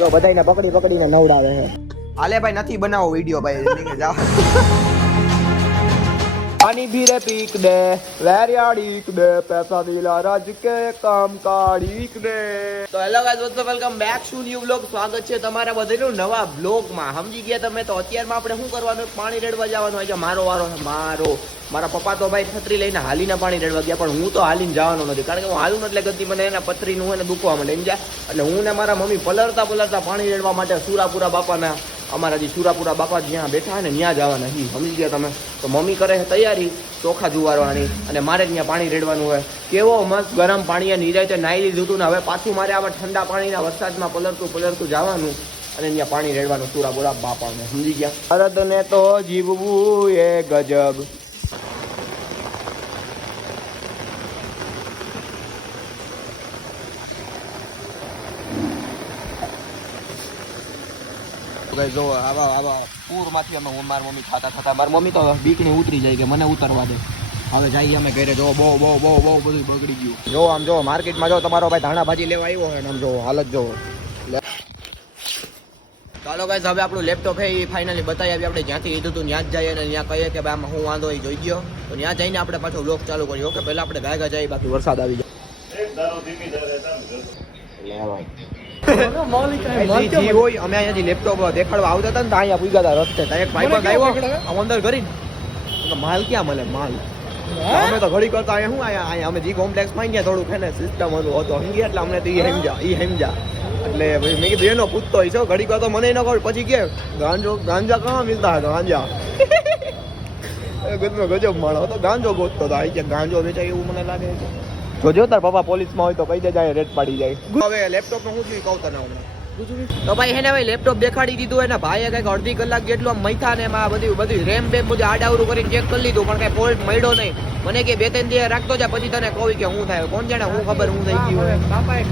જો બધાને પકડી પકડીને નવડાવે છે. હાલે ભાઈ નથી બનાવો વિડિયો ભાઈ જાઓ. पानी भी रे पीक दे वेरियाड़ीक दे पैसा दिला राज के काम काढ़ीक दे. તો હેલો ગાઈસ દોસ્તો welcome back to new vlog. સ્વાગત છે તમારા બધાનું નવા વ્લોગમાં. સમજી ગયા તમે? તો અત્યારમાં આપણે શું કરવાનું, પાણી રેડવા જવાનું હોય છે. મારો વારો છે. મારા પપ્પા તો ભાઈ છત્રી લઈને હાલીને પાણી રેડવા ગયા, પણ હું તો હાલીને જવાનો નથી, કારણ કે હું હાલું એટલે ગતિ મને એના પથરીનું હોય ને દુખવા માંડે એમ જાય. એટલે હું ને મારા મમ્મી પલળતા પાણી રેડવા માટે સુરાપુરા બાપાના, અમારા જે સુરાપુરા બાપા જ્યાં બેઠા હોય ને ત્યાં જવાના હી. સમજી ગયા તમે? તો મમ્મી કરે છે તૈયારી ચોખા જુવારવાની, અને મારે ત્યાં પાણી રેડવાનું હોય. કેવો મસ્ત ગરમ પાણી નીરાય નાહી લીધું હતું ને હવે પાછું મારે આવા ઠંડા પાણીના વરસાદમાં પલળતું જવાનું અને ત્યાં પાણી રેડવાનું સુરાપુરા બાપાને. સમજી ગયા? અરદને તો જીવવું એ ગજબ. જો આવા પૂરમાંથી અમે મારી મમ્મી થતા મારી મમ્મી તો બીકની ઉતરી જાય કે મને ઉતરવા દે. હવે જઈએ અમે ઘરે. જો બહુ બધું બગડી ગયું. જો આમ જો માર્કેટમાં જો તમારો ભાઈ ધાણા ભાજી લેવા આવ્યો હોય ને આમ જો હાલત જો. ચાલો ગાઈસ હવે આપણું લેપટોપ છે એ ફાઇનલી બતાવી આવી. આપણે જ્યાંથી લીધું હતું ત્યાં જ જઈએ અને ત્યાં કહીએ કે ભાઈ આમાં હું વાંધો એ જોઈ ગયો. તો ત્યાં જઈને આપણે પાછો વ્લોગ ચાલુ કરીએ. ઓકે, પહેલા આપણે ગાયગા જઈએ, બાકી વરસાદ આવી જાય. અમે અહીંયાથી લેપટોપ દેખાડવા આવતા હતા ને અહીંયા પૂગ્યા હતા રસ્તે. એક ભાઈ બંધ આવ્યો અંદર કરી માલ ક્યાં મળે માલ. અમે તો ઘડી કરતા અહીંયા શું અહીંયા અમે જી કોમ્પ્લેક્સ માં ગયા થોડુંક ને સિસ્ટમ હતું સમજ્યા, એટલે અમને તો એ સમજા એટલે મેં કીધું એનો પૂછતો હોય છે. ઘડી કરતો મને ન ખબર, પછી કે ગાંજા કहाँ મિલતા હે ગાંજા. ગજબ માણો તો ગાંજો ગોતતો હતો. આવી ગયા ગાંજો વેચાય એવું મને લાગે છે. જો તાર પપ્પા પોલીસમાં હોય તો કહી દે જાય, રેટ પાડી જાય. હવે લેપટોપ નું શું કહું તને હમણાં તો ભાઈ એને ભાઈ લેપટોપ દેખાડી દીધું એને ભાઈએ કઈક અડધી કલાક જેટલું મૈથા ને એમાં બધું રેમ બેમ બધું આડાવરું કરીને ચેક કરી લીધું, પણ કઈ ફોલ્ટ મળ્યો નહીં. મને કે 2-3 દિવસ રાખતો જાય પછી તને કહું કે શું થાય. કોણ જાણે, હું ખબર હું થઈ ગયું.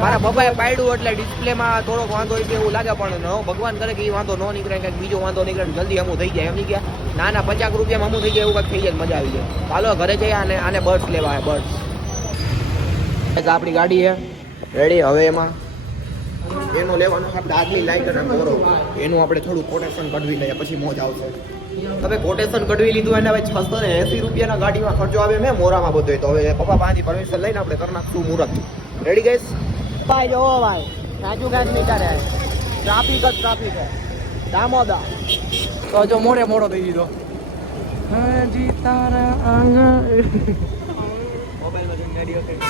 મારા પપ્પાએ પાડ્યું એટલે ડિસ્પ્લેમાં થોડો વાંધો એવું લાગે, પણ ભગવાન કરે કે એ વાંધો ન નીકળે, કંઈક બીજો વાંધો નીકળે જલ્દી અમું થઈ જાય. એમ નહીં ગયા નાના 50 રૂપિયામાં અમું થઈ જાય એવું કંઈક થઈ જાય, મજા આવી જાય. ચાલો ઘરે જઈએ આને બર્ડ્સ લેવા આવે. બર્ડ્સ આપણી ગાડી છે રેડી. હવે એમાં એનો લેવાનું આપણે આગલી લાઈટ અને મોરો એનું આપણે થોડું કોટેશન કઢવી લઈએ, પછી મોજ આવશે. હવે કોટેશન કઢવી લીધું અને હવે 680 રૂપિયાના ગાડીમાં ખર્ચો આવે મેં મોરામાં બધો. તો હવે પપ્પા પાસેથી પરમિશન લઈને આપણે કરી નાખશું મુહૂર્ત. Ready guys? ભાઈ જોવો ભાઈ રાજુ ગાઈસ નીકળે ટ્રાફિક છે દામોદા. તો જો મોડો થઈ દીધો હજી તારા આંગણ મોબાઈલમાં જોઈને રેડિયો કરી.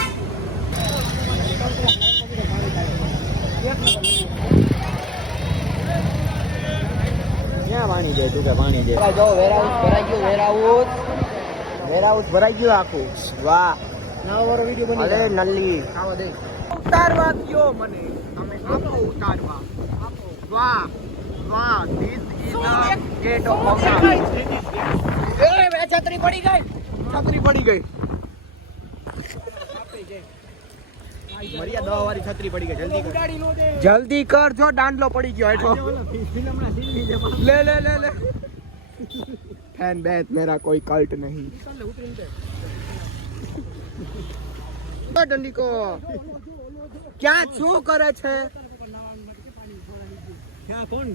ક્યાં પાણી દે તું? કે પાણી દે જો. વેરહાઉસ ભરાઈ ગયું આખું. વાહ, નવો વાળો વિડિયો બની. અરે નલ્લી ઉતારવા ગયો મને અમે આપો ઉતારવા આપો. વાહ this is the gate of Mogra. એ છત્રી પડી ગઈ. મરિયા 10 વાળી છત્રી પડી ગઈ. જલ્દી કર જો દાંડલો પડી ગયો હેઠો. લે ફેન બેત મેરા કોઈ કલ્ટ નહીં. દંડીકો ક્યાં શું કરે છે? કોણ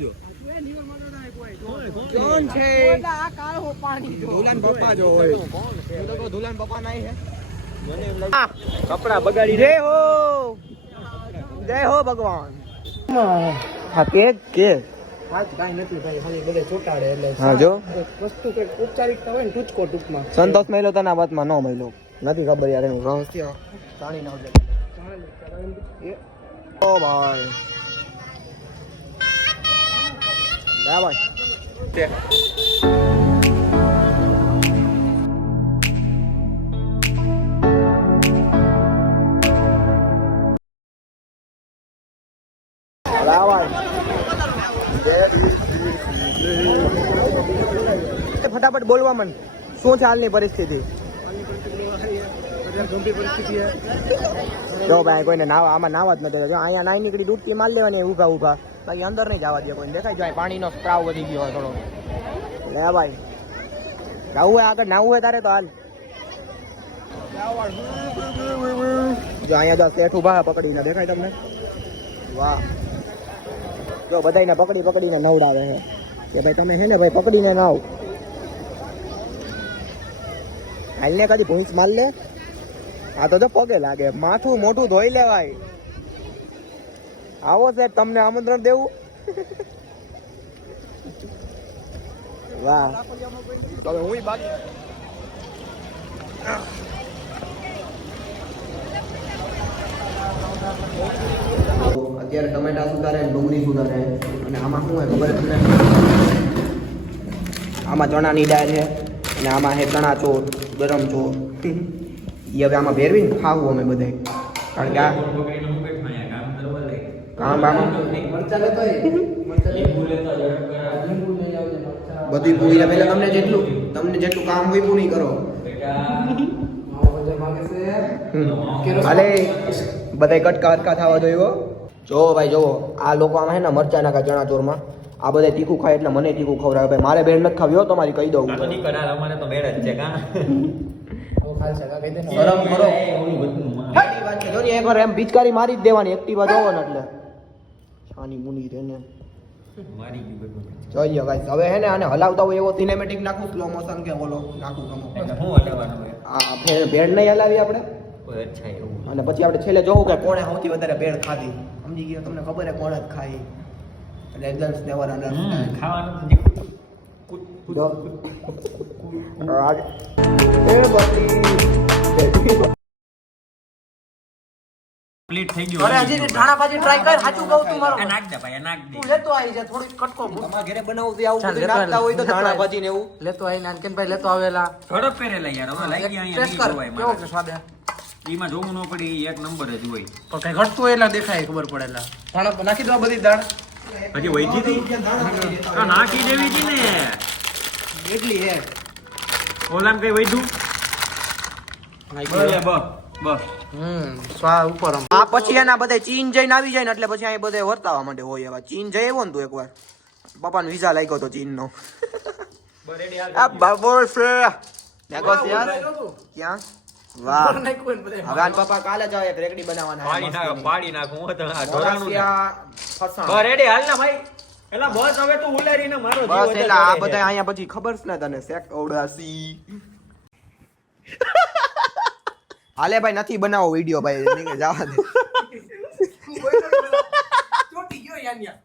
છે? ધુલાન પપ્પા જો હોય. ધુલાન પપ્પા નહીં હે. કપડા બગાડી. જય હો ભગવાન. હા કેક કાંઈ નથી ભાઈ, ખાલી બધે ચોટાડે એટલે. હા જો વસ્તુ કઈક ઔપચારિકતા હોય ને ટૂચકો ટૂંકમાં. સંતોષ મહિલો તના વાતમાં ન મહિલો નથી ખબર યાર એનું રહસ્ય. જાણી ના ઓ ભાઈ ભાઈ ફટાફટ બોલવા મન. શું છે હાલની પરિસ્થિતિ? જો ભાઈ કોઈને આમાં નાવા જ નથી. જો અહીંયા નાઈ નીકળી ડૂબકી માલ લેવાની ઊભા. બાકી અંદર નહીં જવા દે કોઈને. દેખાય જાય પાણીનો સ્ત્રાવ વધી ગયો થોડો. લે ભાઈ નાવું હોય આગળ, નાવું હોય તારે તો હાલ. જો અહીંયા જો શેઠ ઉભા પકડીને, દેખાય તમને? વાહ જો બધાને પકડી પકડીને નવડાવે છે કે ભાઈ તમે છે ને ભાઈ પકડીને નાવ. હાલને કદી ભૂંસ માર લે. આ તો જો પગે લાગે. માથું મોઢું ધોઈ લેવાય. આવો સાહેબ તમને આમંત્રણ દેવું. વાહ હવે હું બાકી અત્યારે ટમેટા સુધારે ડુંગળી સુધારે અને આમાં શું હોય ખબર તમને? આમાં ચણાની દાળ છે અને આમાં છે ચણા ચોર ગરમ ચોર. એ હવે આમાં ભેરવીને ખાવું અમે બધાય. કારણ કે આ કામ આમાં બધી પૂરી પહેલા તમને જેટલું કામ હોય પૂરી કરો. હાલે બધા કટકા અટકા થવા જોઈએ. જો ભાઈ જોવો આ લોકો આમાં હે ને મરચા નાખા ચણા ચોરમાં. આ બધા તીખું ખાય એટલે મને તીખું ખવડાવે. ભાઈ મારે બેડ નથી ખાવી હો, તમારી કહી દઉં. અમારે તો બેડ જ છે કા શરમ કરો. એકવાર એમ પિચકારી મારી જ દેવાની એક્ટિવા જોવો ને એટલે છાની મુની રેને મારી ગયું બધું. જોઈએ ગાઈસ હવે હે ને આને હલાવતા હોય એવો સિનેમેટિક નાખું સ્લો મોશન કે બોલો નાખું ગમો. હું હટાવવાનું હોય આ ભેળ નહીં હલાવી આપણે અચ્છા એવું. અને પછી આપણે છેલ્લે જોવું કે કોણે સૌથી વધારે ભેળ ખાધી. સમજી ગયા? તમને ખબર હે કોણે જ ખાઈ એટલે એકદમ નેવર અંડર ખાવાનું કમ્પ્લીટ થઈ ગયું. અરે હજી ધાણા ભાજી ટ્રાય કર. સાચું કહું તું મારો નાખ દે ભાઈ નાખ દે. તું લેતો આવી જા થોડી કટકો. તમારા ઘરે બનાવતી આવું બધું નાખતા હોય તો ધાણા ભાજી ને એવું લેતો આવી નાનકેનભાઈ લેતો આવેલા ઝડપ પહેરેલા યાર હવે લાગી અહીંયા ટેસ્ટ નહીં કર જોવાય કેવો મારે. કે સ્વાદ હે? એમાં જોવું ન પડી એક નંબર જ હોય. પણ કઈ ઘટતું હોય એટલે દેખાય ખબર પડેલા ધાણા નાખી દો બધી દાળ હજી વૈધી હતી આ નાખી દેવી હતી ને એટલી હે ઓલામ કઈ વૈધું બસ બસ સ્વાદ ઉપર આમ આ પછી એના બધા ચીન જઈને આવી જાય ને એટલે પછી અહીં બધે વર્તાવા માટે હોય. એવા ચીન જઈ આવ્યો ને તું એકવાર પપ્પાનો વિઝા લાગ્યો તો ચીનનો. આ બાબો છે દેખો યાર ક્યાં વાહ. હવે આન પપ્પા કાલે જાવ એક રેકડી બનાવવાના. પાડી નાખું હું તો આ ઢોરાનું ને. ઢોરાસિયા ફસાણ. રેડી હાલ ને ભાઈ એલા બસ હવે તું ઉલારીને મારો જીવ બસ વધારે એટલે આ કરે. બધા અહીંયા પછી ખબર છે ને તને શેક ઓડાસી. હાલે ભાઈ નથી બનાવો વિડિયો ભાઈ નીકળ જવા દે. ચોટી ગયો યાન્યા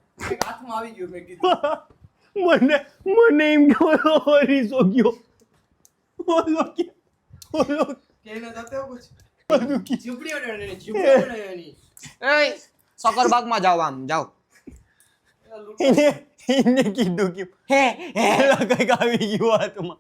હાથમાં આવી ગયો મેં કીધું મને એમ કે ઓરી સો ગયો ઓલો કે કેને દતે કુછ ઝૂપડી ઓડે ઝૂપડી એય સકરબાગમાં જાવ આમ જાવ. એને કીધું કે હે કઈક આવી ગયું હાથમાં